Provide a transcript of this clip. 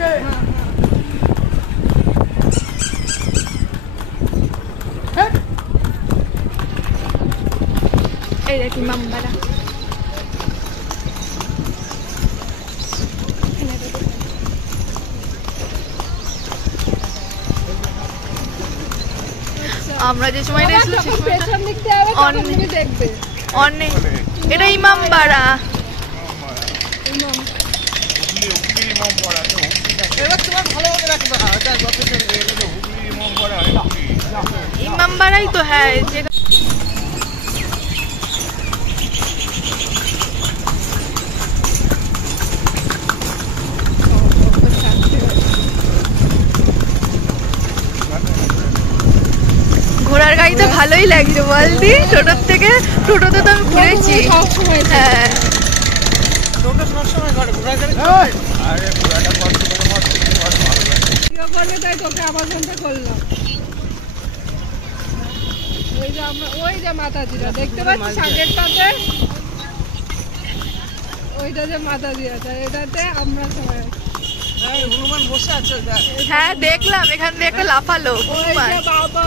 এই দেখ ইমামবাড়া। আমরা যে সময় অনেক এটা ইমামবাড়া। ইমামবাড়াই তো, হ্যাঁ। ঘোড়ার গাড়িতে ভালোই লাগছে বলদি, টোটোর থেকে। টোটোতে তো আমি ঘুরেছি। হ্যাঁ ওই যে মাতাজিরা দেখতে পাচ্ছি সাগের পাতে, ওইটা যে মাতাজি আছে এটাতে আমরা সবাই। হনুমান বসে আছে। হ্যাঁ দেখলাম, এখান দিয়ে একটা লাফালো বাবা।